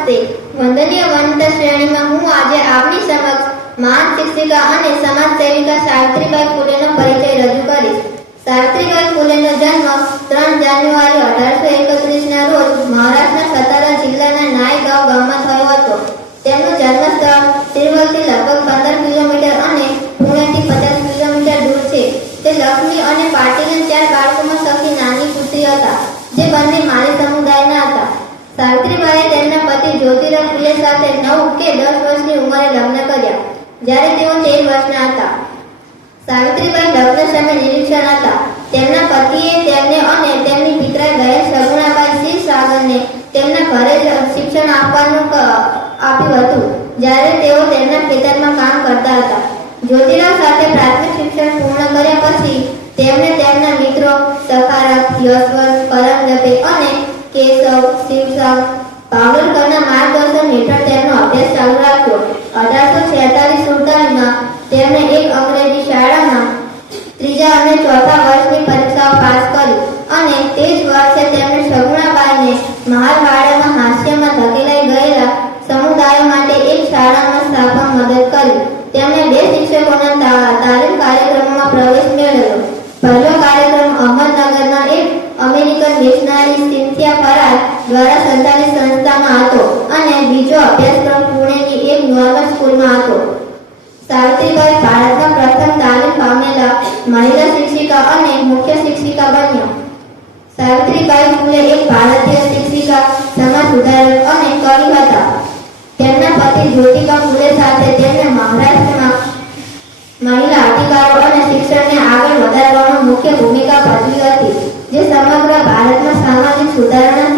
નમસ્તે. વંદનીય વંત શ્રેણીમાં હું આજે આપની સમક્ષ મહાન શિક્ષિકા અને સમાજ સેવિકા સાવિત્રીબાઈ ફૂલેનો પરિચય રજૂ કરીશ. સાવિત્રીબાઈ ફૂલેનો જન્મ ત્રણ જાન્યુઆરી અઢારસો એકત્રીસ ના રોજ મહારાષ્ટ્રના સતારા જિલ્લાના નાયગાંવ ગામમાં થયો હતો. તેમનું જન્મસ્થળ તિરુવલથી લગભગ પંદર કિલોમીટર અને પુણેથી પચાસ કિલોમીટર દૂર છે. તે લક્ષ્મી અને પાટીલના ચાર બાળકોમાં સૌથી નાની પુત્રી હતા, જે બંને માલી સમુદાયના હતા. સાવિત્રીબાઈએ તેમના પતિ જ્યોતિરાવ ફુલે સાથે નવ કે દસ વર્ષની ઉંમરે લગ્ન કર્યા. જ્યારે તેઓ તેર વર્ષના હતા. સાવિત્રીબાઈ લગ્ન સામે નિરીક્ષણ હતા. તેમના પતિએ તેમને અને તેમની પિતરાઈ ગયેલ સગુણાબાઈ શ્રી સાગરને તેમના ઘરે શિક્ષણ આપવાનું આપ્યું હતું. જ્યારે તેઓ તેમના ખેતરમાં કામ કરતા હતા. જ્યોતિરાવ સાથે પ્રાથમિક શિક્ષણ પૂર્ણ કર્યા પછી તેમણે તેમના મિત્રો સખારક યશવંત કરમજપે અને કેશવ, શિવસંગ માર્ગદર્શન હેઠળ તેમનો અભ્યાસ ચાલુ રાખ્યો. અઢારસો છેતાલીસ સુડતાલીસમાં તેમણે એક અંગ્રેજી શાળામાં ત્રીજા અને ચોથા વર્ષની પરીક્ષાઓ પાસ કરી અને તે જ વર્ષે તેમણે સગુણાબાઈને મહારવાડામાં હાસ્યમાં ધકેલાઈ ગયેલા સમુદાયો માટે એક શાળામાં સ્થાપવા મદદ કરી. તેમણે બે શિક્ષકોના તાલીમ કાર્યક્રમમાં પ્રવેશ મેળવ્યો. પહેલો કાર્યક્રમ અહમદનગરના એક અમેરિકન મિશનરી સિન્થિયા ફરાર દ્વારા સંચાલિત સંસ્થામાં હતો. બીજો અભ્યાસક્રમ પુણેની એક નોર્મલ સ્કૂલમાં હતો. સાવિત્રીબાઈ ભારતના પ્રથમ તાલીમ પામેલા મહિલા શિક્ષિકા અને મુખ્ય શિક્ષિકા બન્યા. સાવિત્રીબાઈ ફૂલે એક ભારતીય શિક્ષિકા, સમાજ સુધારક અને કવિ હતા. તેમના પતિ જ્યોતિબા ફૂલે સાથે તેમણે મહારાષ્ટ્રમાં મહિલા અધિકારો અને શિક્ષણને આગળ વધારવામાં મુખ્ય ભૂમિકા ભજવી હતી, જે સમગ્ર ભારતમાં સામાજિક સુધારણા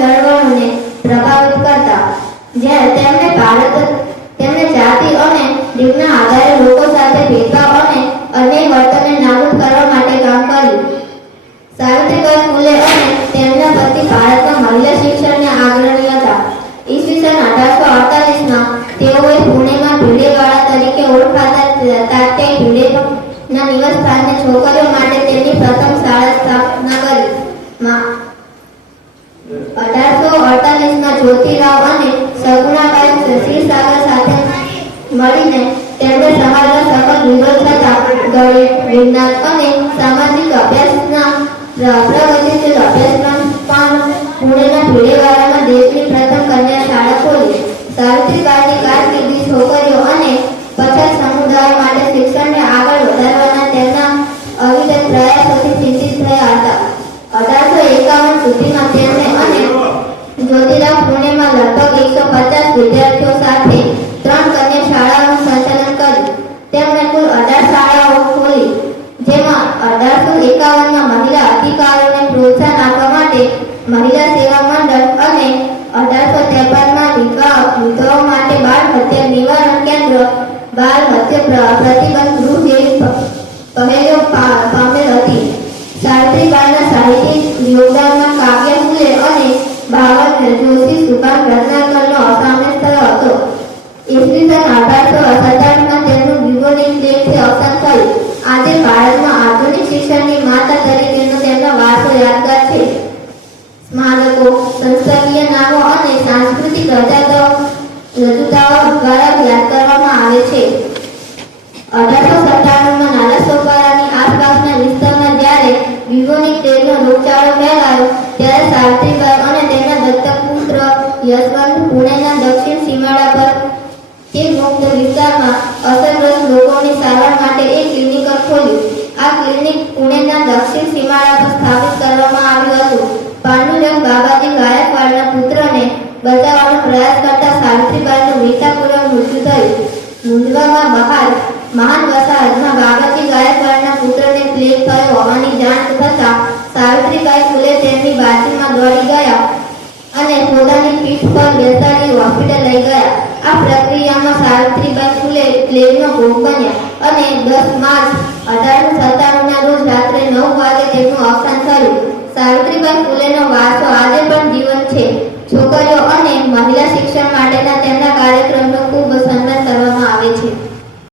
સ્થાને છોકરીઓ માટે તેમની પ્રથમ શાળા સ્થાપના કરી. અઢારસો અડતાલીસમાં જ્યોતિરાવ અને સગુણાબાઈ ક્ષીરસાગર સાથે મળીને તેમણે સમાજના સફળ વિરોધ થતા ગણિત વિજ્ઞાન અને સામાજિક અભ્યાસના પ્ર- પ્રગતિશીલ અભ્યાસક્રમ પણ પુણેના ભીડેવાડામાં પુણેમાં લગભગ એકસો પચાસ વિદ્યાર્થીઓ સાથે ત્રણ કન્યા શાળાઓનું સંચાલન કર્યું. તેમણે કુલ અઢાર શાળાઓ ખોલી, જેમાં અઢારસો એકાવનમાં મહિલા અધિકારોને પ્રોત્સાહન આપવા માટે મહિલા સેવા મંડળ અને અઢારસો ત્રેપનમાં વિધવા વિધવાઓ માટે બાળ હત્યા નિવારણ કેન્દ્ર, બાળ હત્યા પ્રતિબંધ ગૃહ જેવી પહેલો પામેલ હતી. સાવિત્રીબાઈના સાહિત્યિક યોગદાનમાં કાવ્ય મૂલ્ય અને બાવન જોશી સુભાષ રત્નાકરનો અસામેલ થયો હતો. ઈસવીસન અઢારસો સત્તાવનમાં તેમનું વિવોનિક પ્લેટથી અવસાન થયું આજે ભારતમાં આધુનિક શિક્ષણની માતા તરીકેનો તેમનો વારસો યાદગાર છે. સ્મારકો, સંસ્થાકીય નામો અને સાંસ્કૃતિક રજાતાઓ રજૂતાઓ દ્વારા યાદ કરવામાં આવે છે. અઢારસો સત્તાણુંમાં નાના સોપારાની આસપાસના વિસ્તારમાં જ્યારે વિવોની પ્લેગનો રોગચાળો ફેલાયો, ત્યારે સાવિત્રીબાઈ અને તેમના દત્તક યશવંત પુણેના દક્ષિણ સીમાડા પર તે મુક્ત વિસ્તારમાં અસરગ્રસ્ત લોકોની સારવાર માટે એક ક્લિનિક ખોલ્યું. આ ક્લિનિક પુણેના દક્ષિણ સીમાડા પર સ્થાપિત કરવામાં આવ્યું હતું. પાંડુરંગ બાબાજી ગાયકવાડના પુત્રને બચાવવાનો પ્રયાસ કરતા સાવિત્રીબાઈનું વીરતાપૂર્વક મૃત્યુ થયું. મુંદવામાં બહાર મહાન વસાહતમાં બાબાજી ગાયકવાડના પુત્રને પ્લેગ થયો હોવાની જાણ થતાં સાવિત્રીબાઈ ફૂલે તેમની બાજુમાં દોડી ગયા અને પોતાની પીઠ પર બેસાડી હોસ્પિટલ લઈ ગયા. આ પ્રક્રિયામાં સાવિત્રીબાઈ ફૂલે પ્લેનનો ભોગ બન્યા અને દસ માર્ચ અઢારસો સત્તાણુંના રોજ રાત્રે નવ વાગે તેમનું અવસાન થયું. સાવિત્રીબાઈ ફૂલેનો વારસો આજે પણ જીવન છે. છોકરીઓ અને મહિલા શિક્ષણ માટેના